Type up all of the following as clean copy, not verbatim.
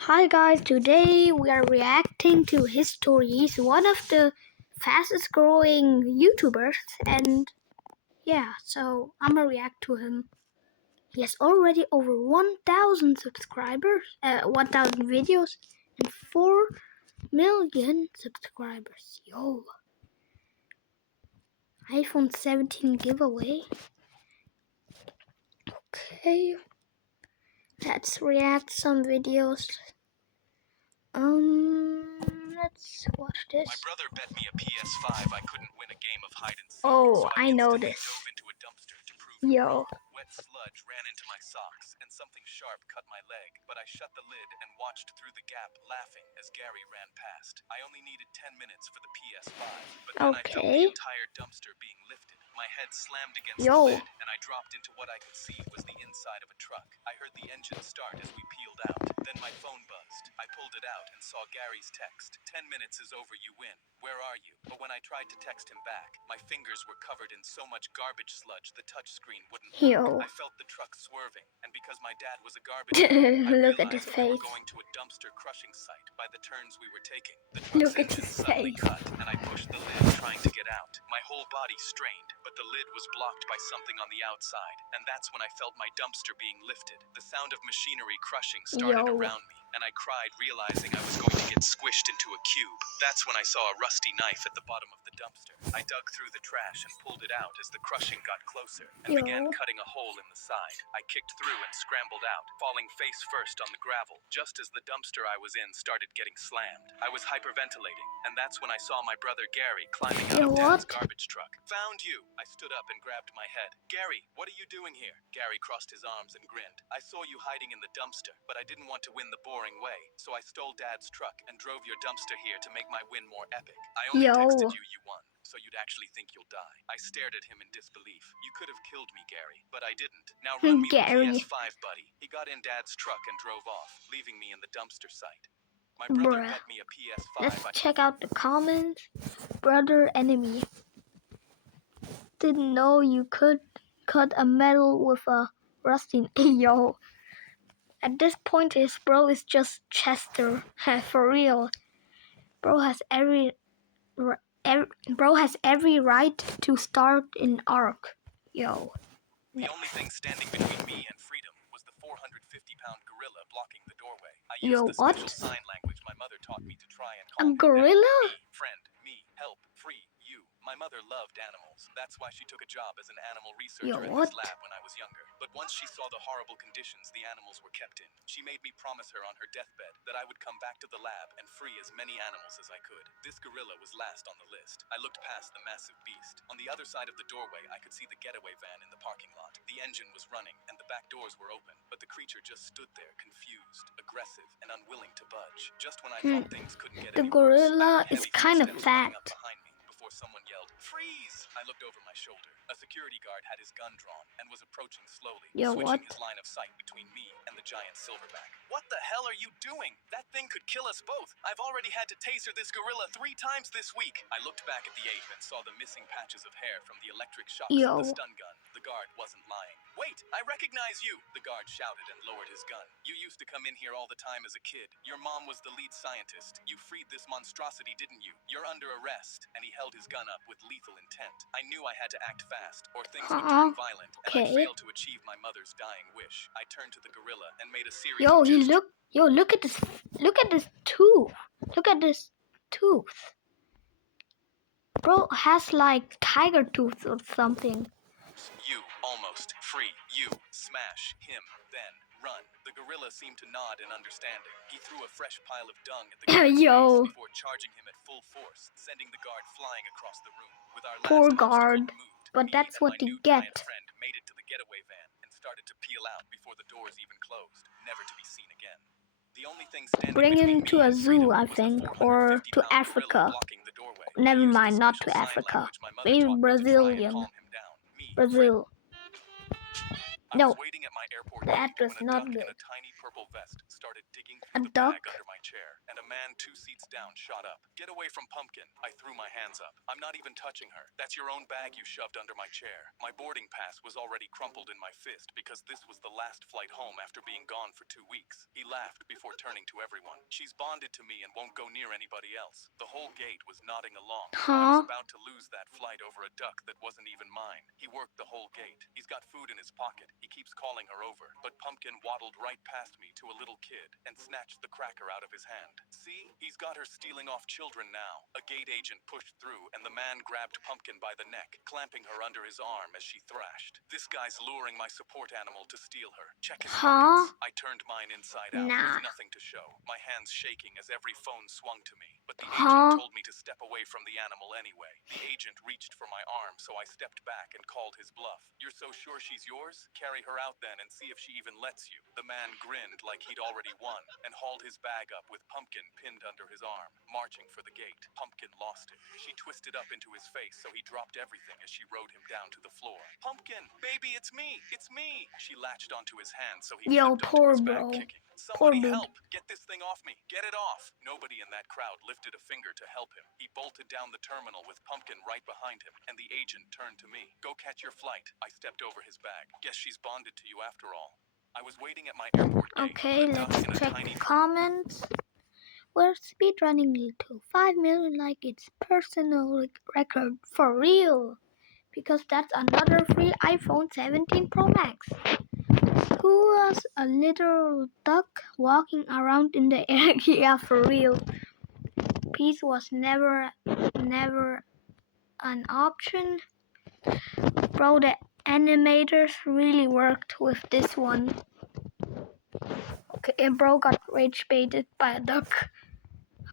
Hi guys, today we are reacting to his stories, one of the fastest growing YouTubers, and yeah, so I'm gonna react to him. He has already over 1,000 subscribers, 1,000 videos, and 4 million subscribers. Yo, iPhone 17 giveaway. Okay, let's react some videos. Let's watch this. My brother bet me a PS5 I couldn't win a game of hide and seek, Oh, so I I know instantly this. dove into a dumpster to prove him Yo. wrong. Wet sludge ran into my socks, and something sharp cut my leg, but I shut the lid and watched through the gap, laughing as Gary ran past. I only needed 10 minutes for the PS5, but then I felt the Okay. entire dumpster being lifted. My head slammed against Yo. the lid, and I dropped into what I could see was the inside of a truck. I heard the engine start as we peeled out. Then my phone buzzed. I pulled it out and saw Gary's text. 10 minutes is over, you win. Where are you? But when I tried to text him back, my fingers were covered in so much garbage sludge the touchscreen wouldn't work. Yo. I felt the truck swerving, and because my dad was a garbage man, I Look at his realized we were face. going to a dumpster crushing site by the turns we were taking. The truck's Look at engine his suddenly face. cut, and I pushed the lid, trying to get out. My whole body strained, but the lid was blocked by something on the outside, and that's when I felt my dumpster being lifted. The sound of machinery crushing started Yo. around me, and I cried, realizing I was going to get squished into a cube. That's when I saw a rusty knife at the bottom of the dumpster. I dug through the trash and pulled it out as the crushing got closer, and began cutting a hole in the side. I kicked through and scrambled out, falling face first on the gravel, just as the dumpster I was in started getting slammed. I was hyperventilating, and that's when I saw my brother Gary climbing out of Dad's garbage truck. Found you! I stood up and grabbed my head. Gary, what are you doing here? Gary crossed his arms and grinned. I saw you hiding in the dumpster, but I didn't want to win the boring way, so I stole Dad's truck and drove your dumpster here to make my win more epic. I only texted you won, so you'd actually think you'll die. I stared at him in disbelief. You could have killed me, Gary, but I didn't. Now run me the PS5, buddy. He got in Dad's truck and drove off, leaving me in the dumpster site. My brother bet me a PS5. Let's check out the comments. Brother enemy. Didn't know you could cut a metal with a rusty. Yo. At this point, his bro is just Chester. For real. Bro has every right to start in Ark. Yo. The only thing standing between me and freedom was the 450-pound gorilla blocking the doorway. I used the special sign language my mother taught me to try and calm him down. Gorilla? Me, friend, me, help, free, you. My mother loved animals. That's why she took a job as an animal researcher in this lab when I was younger. But once she saw the horrible conditions the animals were kept in, she made me promise her on her deathbed that I would come back to the lab and free as many animals as I could. This gorilla was last on the list. I looked past the massive beast. On the other side of the doorway, I could see the getaway van in the parking lot. The engine was running and the back doors were open, but the creature just stood there, confused, aggressive, and unwilling to budge. Just when I thought things couldn't get any worse, the gorilla is kind of fat. Before someone yelled, "Freeze!" I looked over my shoulder. A security guard had his gun drawn and was approaching slowly, switching his line of sight between me and the giant silverback. What the hell are you doing? That thing could kill us both. I've already had to taser this gorilla 3 times this week. I looked back at the ape and saw the missing patches of hair from the electric shocks of the stun gun. The guard wasn't lying. Wait, I recognize you! The guard shouted and lowered his gun. You used to come in here all the time as a kid. Your mom was the lead scientist. You freed this monstrosity, didn't you? You're under arrest. And he held his gun up with lethal intent. I knew I had to act fast, or things would turn violent, and I failed to achieve my mother's dying wish. I turned to the gorilla and made a series of gestures. Look at this tooth. Look at this tooth. Bro has like tiger tooth or something. You, almost, free, you, smash, him, then, run. The gorilla seemed to nod in understanding. He threw a fresh pile of dung at the guard's face before charging him at full force, sending the guard flying across the room. With our Poor last guard, moved, but that's what you get. Friend made it to the getaway van and started to peel out before the doors even closed, never to be seen again. The only thing standing bring him to a zoo, I think, or to Africa. Never mind, not to Africa. Maybe Brazilian. Brazil. No, that was not good. A tiny purple vest started digging A through the duck? bag under my chair, and a man 2 seats down shot up. "Get away from Pumpkin." I threw my hands up. "I'm not even touching her. That's your own bag you shoved under my chair." My boarding pass was already crumpled in my fist because this was the last flight home after being gone for 2 weeks. He laughed before turning to everyone. "She's bonded to me and won't go near anybody else." The whole gate was nodding along, so I was Huh? about to lose that flight over a duck that wasn't even mine. He worked the whole gate. He's got food in his pocket. He keeps calling her over. But Pumpkin waddled right past me to a little kid and snatched the cracker out of his hand. "See? He's got her stealing off children now." A gate agent pushed through and the man grabbed Pumpkin by the neck, clamping her under his arm as she thrashed. "This guy's luring my support animal to steal her. Check his Huh? pockets." I turned mine inside out Nah. with nothing to show, my hands shaking as every phone swung to me. But the Huh? agent told me to step away from the animal anyway. The agent reached for my arm, so I stepped back and called his bluff. "You're so sure she's yours? Carry her out then and see if she even lets you." The man grinned like he'd already won and hauled his bag up with Pumpkin pinned under his arm, marching for the gate. Pumpkin lost it. She twisted up into his face, so he dropped everything as she rode him down to the floor. "Pumpkin, baby, it's me! It's me!" She latched onto his hand, so he Yo, flipped onto poor his back, bro. kicking. Poor "Somebody dude. help! Get this thing off me! Get it off!" Nobody in that crowd lifted a finger to help him. He bolted down the terminal with Pumpkin right behind him, and the agent turned to me. "Go catch your flight." I stepped over his bag. "Guess she's bonded to you after all." I was waiting at my airport gate. Okay, with a duck let's in a check tiny the comments. We're speedrunning to 5 million like it's personal record for real. Because that's another free iPhone 17 Pro Max. Who was a little duck walking around in the air? Yeah, for real. Peace was never an option. Bro, the animators really worked with this one. Okay, and bro got rage baited by a duck.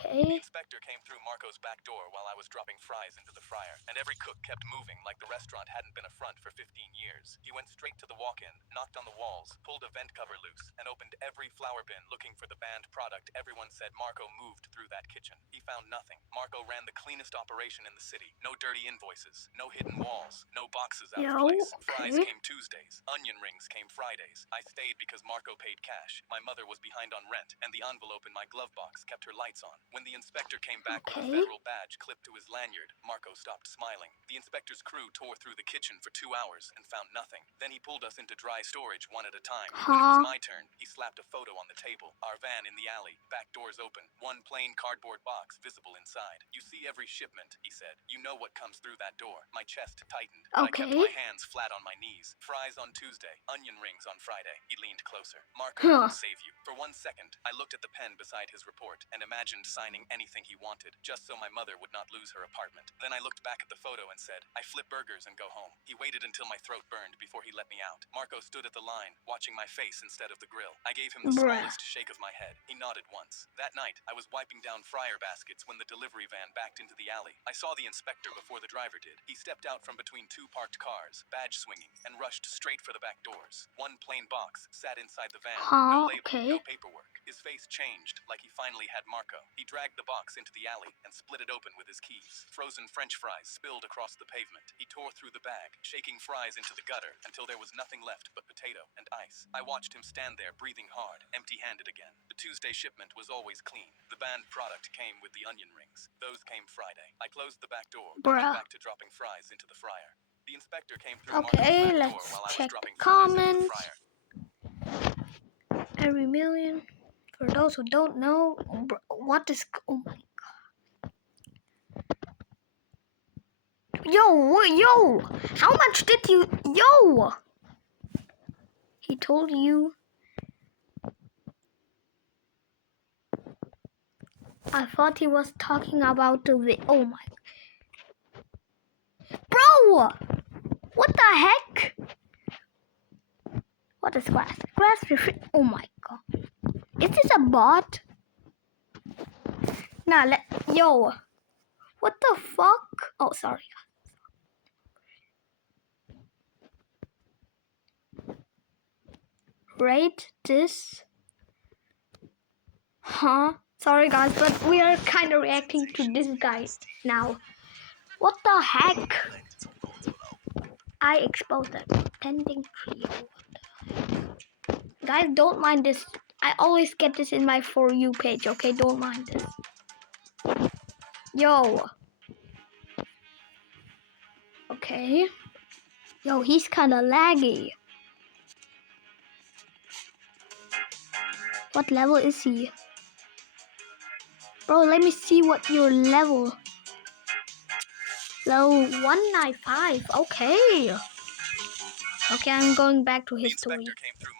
The Okay. inspector came through Marco's back door while I was dropping fries into the fryer, and every cook kept moving like the restaurant hadn't been a front for 15 years. He went straight to the walk-in, knocked on the walls, pulled a vent cover loose, and opened every flour bin looking for the banned product. Everyone said Marco moved through that kitchen. He found nothing. Marco ran the cleanest operation in the city. No dirty invoices, no hidden walls, no boxes out of place. Fries Okay. came Tuesdays, onion rings came Fridays. I stayed because Marco paid cash. My mother was behind on rent, and the envelope in my glove box kept her lights on. When the inspector came back with a Okay. federal badge clipped to his lanyard, Marco stopped smiling. The inspector's crew tore through the kitchen for 2 hours and found nothing. Then he pulled us into dry storage one at a time. When it was my turn, he slapped a photo on the table. Our van in the alley, back doors open, one plain cardboard box visible inside. "You see every shipment," he said. "You know what comes through that door." My chest tightened, but I kept Okay. my hands flat on my knees. "Fries on Tuesday, onion rings on Friday." He leaned closer. "Marco won't save you." For 1 second, I looked at the pen beside his report and imagined signing anything he wanted, just so my mother would not lose her apartment. Then I looked back at the photo and said, "I flip burgers and go home." He waited until my throat burned before he let me out. Marco stood at the line, watching my face instead of the grill. I gave him the Bruh. smallest shake of my head. He nodded once. That night, I was wiping down fryer baskets when the delivery van backed into the alley. I saw the inspector before the driver did. He stepped out from between 2 parked cars, badge swinging, and rushed straight for the back doors. One plain box sat inside the van. No label, Okay. no paperwork. His face changed, like he finally had Marco. He dragged the box into the alley and split it open with his keys. Frozen French fries spilled across the pavement. He tore through the bag, shaking fries into the gutter until there was nothing left but potato and ice. I watched him stand there breathing hard, empty-handed again. The Tuesday shipment was always clean. The banned product came with the onion rings. Those came Friday. I closed the back door and went Bruh. back to dropping fries into the fryer. The inspector came through Okay, Marco's back door let's while I was check dropping the fries into the comments. fryer. Every million. For those who don't know, what is... Oh my god. Yo! How much did you... Yo! He told you... I thought he was talking about the... Oh my... Bro! What the heck? What is grass? Oh my god. Is this a bot? Nah, yo. What the fuck? Oh, sorry. Rate this. Huh? Sorry guys, but we are kind of reacting to this guy now. What the heck? I exposed that pending trio. Guys, don't mind this I always get this in my For You page, okay? Don't mind this. Yo. Okay. Yo, he's kind of laggy. What level is he? Bro, let me see what your level. Level 195. Okay. Okay, I'm going back to The history. inspector came through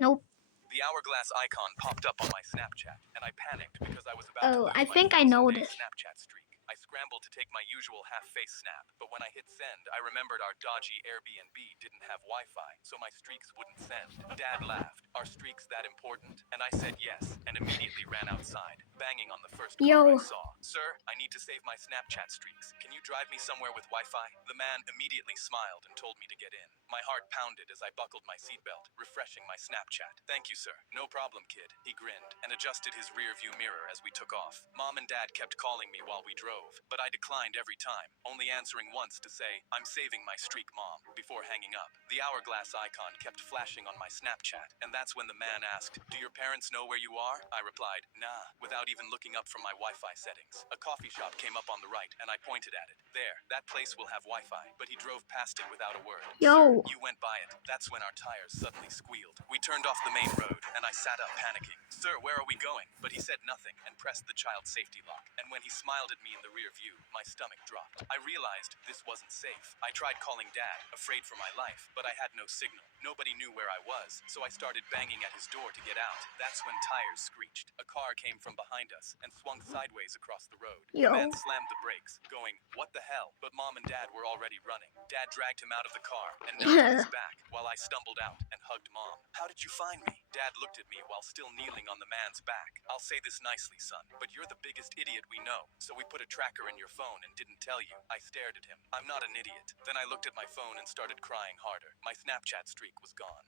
Nope. The hourglass icon popped up on my Snapchat, and I panicked because I was about to Oh, lose I my think I know 1,000-day this. Snapchat streak. I scrambled to take my usual half-face snap, but when I hit send, I remembered our dodgy Airbnb didn't have Wi-Fi, so my streaks wouldn't send. Dad laughed. Are streaks that important? And I said yes, and immediately ran outside, banging on the first car I saw. Sir, I need to save my Snapchat streaks. Can you drive me somewhere with Wi-Fi? The man immediately smiled and told me to get in. My heart pounded as I buckled my seatbelt, refreshing my Snapchat. Thank you, sir. No problem, kid. He grinned and adjusted his rear-view mirror as we took off. Mom and Dad kept calling me while we drove, but I declined every time, only answering once to say, I'm saving my streak, Mom, before hanging up. The hourglass icon kept flashing on my Snapchat, and that's when the man asked, do your parents know where you are? I replied, nah, without even looking up from my Wi-Fi settings. A coffee shop came up on the right, and I pointed at it. There, that place will have Wi-Fi, but he drove past it without a word. Yo. Sir, you went by it. That's when our tires suddenly squealed. We turned off the main road, and I sat up panicking. Sir, where are we going? But he said nothing and pressed the child safety lock. And when he smiled at me in the rear view, my stomach dropped. I realized this wasn't safe. I tried calling Dad, afraid for my life, but I had no signal. Nobody knew where I was, so I started banging at his door to get out. That's when tires screeched. A car came from behind us and swung sideways across the road. Yo. The man slammed the brakes, going, what the hell? But Mom and Dad were already running. Dad dragged him out of the car and knelt on his back while I stumbled out and hugged Mom. How did you find me? Dad looked at me while still kneeling on the man's back. I'll say this nicely, son, but you're the biggest idiot we know, so we put a tracker in your phone and didn't tell you. I stared at him. I'm not an idiot. Then I looked at my phone and started crying harder. My Snapchat streak was gone.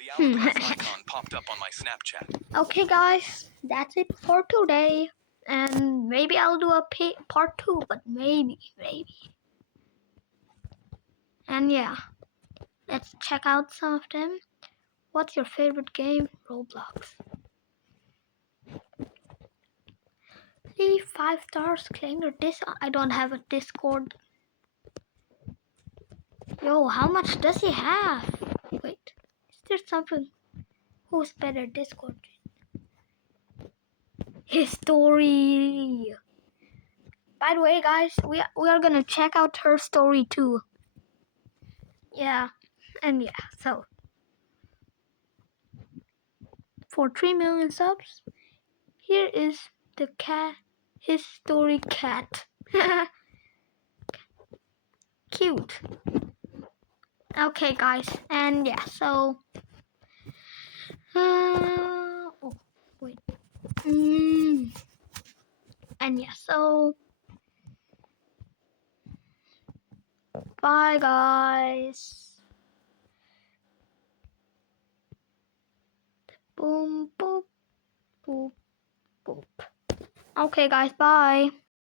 The hourglass icon popped up on my Snapchat. Okay, guys, that's it for today. And maybe I'll do a part 2, but maybe. And yeah, let's check out some of them. What's your favorite game? Roblox. Leave 5 stars, claim your I don't have a Discord. Yo, how much does he have? Wait, is there something? Who's better, Discord? History. By the way, guys, we are gonna check out her story too. Yeah, and yeah, so for 3 million subs, here is the cat, his story cat. Cute. Okay, guys, and yeah, so oh wait, and yeah, so bye, guys. Boom, boop, boop, boop. Okay, guys, bye.